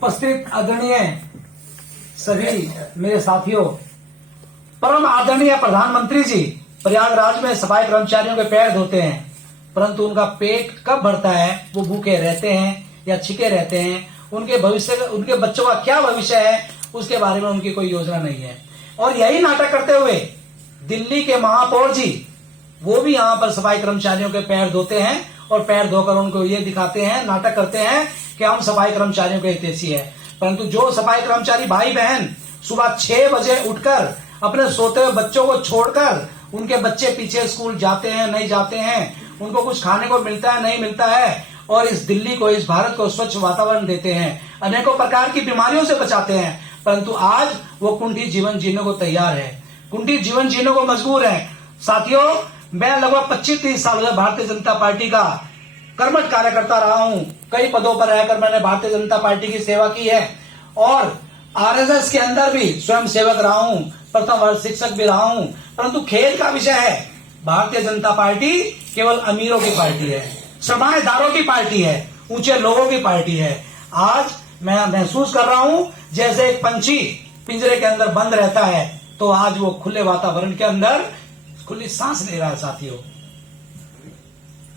उपस्थित आदरणीय सभी मेरे साथियों, परम आदरणीय प्रधानमंत्री जी प्रयागराज में सफाई कर्मचारियों के पैर धोते हैं, परंतु उनका पेट कब भरता है, वो भूखे रहते हैं या छिके रहते हैं, उनके भविष्य, उनके बच्चों का क्या भविष्य है, उसके बारे में उनकी कोई योजना नहीं है। और यही नाटक करते हुए दिल्ली के महापौर जी, वो भी यहाँ पर सफाई कर्मचारियों के पैर धोते हैं और पैर धोकर उनको ये दिखाते हैं, नाटक करते हैं कि हम सफाई कर्मचारियों के हितैषी है। परंतु जो सफाई कर्मचारी भाई बहन सुबह 6 बजे उठकर अपने सोते हुए बच्चों को छोड़कर, उनके बच्चे पीछे स्कूल जाते हैं नहीं जाते हैं, उनको कुछ खाने को मिलता है नहीं मिलता है, और इस दिल्ली को, इस भारत को स्वच्छ वातावरण देते हैं, अनेकों प्रकार की बीमारियों से बचाते हैं, परंतु आज वो कुंठी जीवन जीने को तैयार है, कुंठी जीवन जीने को मजबूर है। साथियों, मैं लगभग 25-30 साल से भारतीय जनता पार्टी का कर्मठ कार्यकर्ता रहा हूं। कई पदों पर रहकर मैंने भारतीय जनता पार्टी की सेवा की है और आरएसएस के अंदर भी स्वयं सेवक रहा हूं, प्रथम वर्ष शिक्षक भी रहा हूं। परंतु खेद का विषय है, भारतीय जनता पार्टी केवल अमीरों की पार्टी है, सरमाएदारों की पार्टी है, ऊंचे लोगों की पार्टी है। आज मैं महसूस कर रहा हूं जैसे एक पंछी पिंजरे के अंदर बंद रहता है, तो आज वो खुले वातावरण के अंदर खुली सांस ले रहा है। साथियों,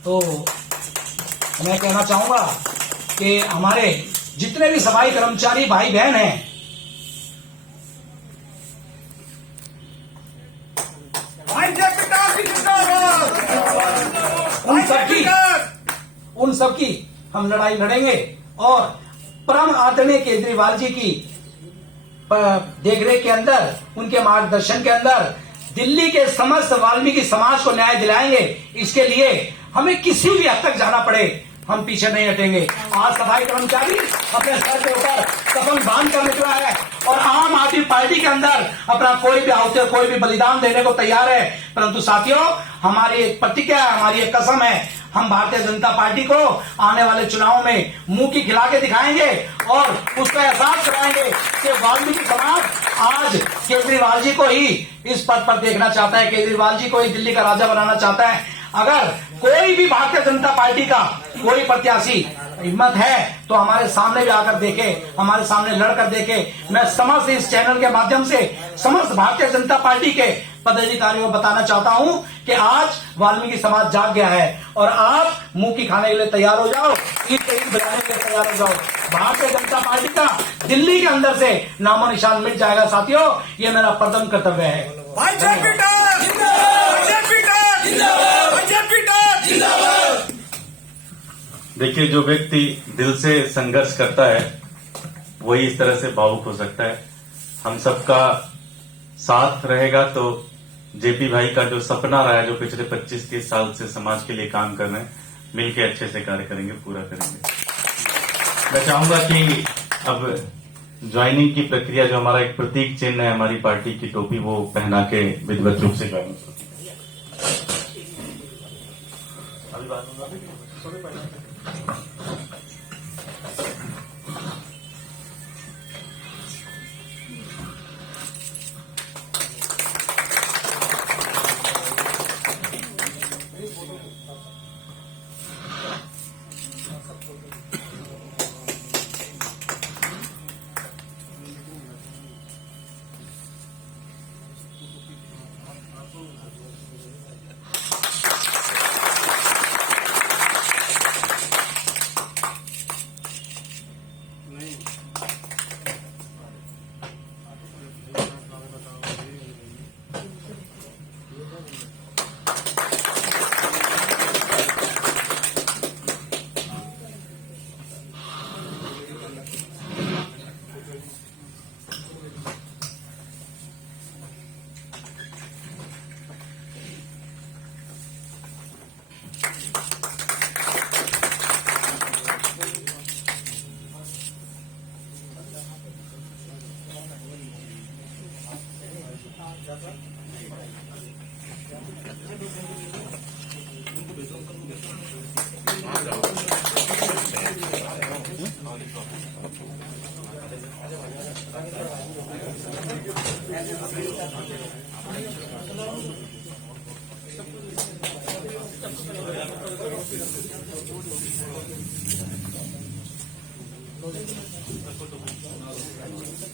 तो मैं कहना चाहूंगा कि हमारे जितने भी सफाई कर्मचारी भाई बहन हैं, उन सबकी हम लड़ाई लड़ेंगे और परम आदरणीय केजरीवाल जी की देखरेख के अंदर, उनके मार्गदर्शन के अंदर दिल्ली के समस्त वाल्मीकि समाज को न्याय दिलाएंगे। इसके लिए हमें किसी भी हद तक जाना पड़े, हम पीछे नहीं हटेंगे। आज सफाई कर्मचारी अपने सर के ऊपर कफन बांध कर निकला है और आम आदमी पार्टी के अंदर अपना कोई भी आहुति, कोई भी बलिदान देने को तैयार है। परंतु साथियों, हमारी एक प्रतिज्ञा है, हमारी एक कसम है, हम भारतीय जनता पार्टी को आने वाले चुनाव में मुंह की खिला के दिखाएंगे और उसका एहसास कराएंगे कि वाल्मीकि समाज आज केजरीवाल जी को ही इस पद पर देखना चाहता है, केजरीवाल जी को ही दिल्ली का राजा बनाना चाहता है। अगर कोई भी भारतीय जनता पार्टी का कोई प्रत्याशी हिम्मत है तो हमारे सामने भी आकर देखे, हमारे सामने लड़कर देखे। मैं समस्त इस चैनल के माध्यम से समस्त भारतीय जनता पार्टी के पदाधिकारियों को बताना चाहता हूं कि आज वाल्मीकि समाज जाग गया है और आप मुंह की खाने के लिए तैयार हो जाओ, ईद बजाने के लिए तैयार हो जाओ। भारतीय जनता पार्टी का दिल्ली के अंदर से नामो निशान मिट जाएगा। साथियों, ये मेरा प्रथम कर्तव्य है। देखिए, जो व्यक्ति दिल से संघर्ष करता है वही इस तरह से भावुक हो सकता है। हम सबका साथ रहेगा तो जेपी भाई का जो सपना रहा है, जो पिछले 25-30 साल से समाज के लिए काम कर रहे हैं, मिलके अच्छे से कार्य करेंगे, पूरा करेंगे। मैं चाहूंगा कि अब ज्वाइनिंग की प्रक्रिया, जो हमारा एक प्रतीक चिन्ह है हमारी पार्टी की टोपी, वो पहना के विधिवत रूप से ज्वाइन हो।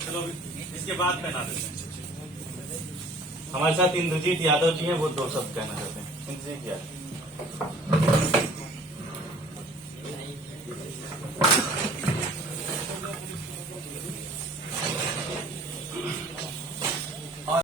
चलो इसके बाद पहना देते हैं। हमारे साथ इंद्रजीत यादव जी हैं, वो 2 शब्द कहना चाहते हैं। इंद्रजीत यादव।